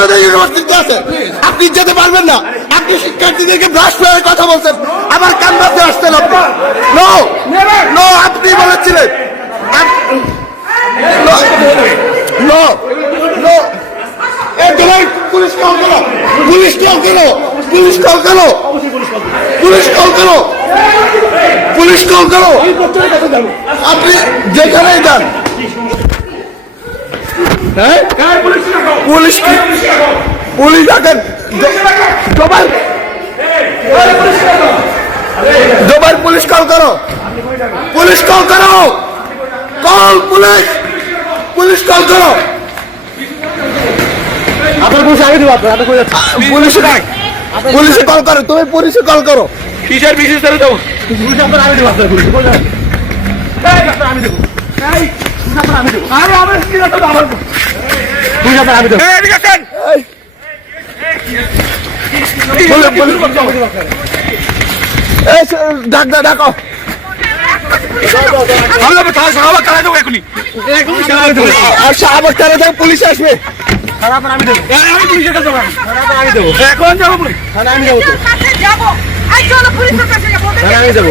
আমাদের ইউনিভার্সিটিতে আছে, আপনি যেতে পারবেন না। আপনি শিক্ষার্থীদেরকে ব্রাশ করে কথা বলছেন, আবার ক্যাম্পাসে আসছেন আপনি। নো নো, আপনি বলেছিলেন। নো নো, পুলিশ কল করো, পুলিশ কল করো, পুলিশ কল করো, পুলিশ কল করো, পুলিশ কল করো। আপনি যেখানেই যান, হ্যাঁ পুলিশ পুলিশ ডাকেন, জোবাইর পুলিশ কল করো, পুলিশ কল করো, কল পুলিশ, পুলিশ কল করো। আপনার পুলিশ আগে দেবো, আপনার পুলিশে ডাক, পুলিশে কল করো, তুমি পুলিশে কল করো। কিসের বিশেষ করে দেবো, পুলিশ আপনার আগে দেবো, আপনার পুলিশ আমি দেবো, আমি দেবো, আরে আমার পুলিশ আপনার আমি দেবো। ডাক ডাকো, পুলিশ আসবে। আমি দেবো, আমি পুলিশের কাছে যাবো, আমি দেবো, এখন যাবো পুলিশ, আমি যাবো তো, আমি দেবো।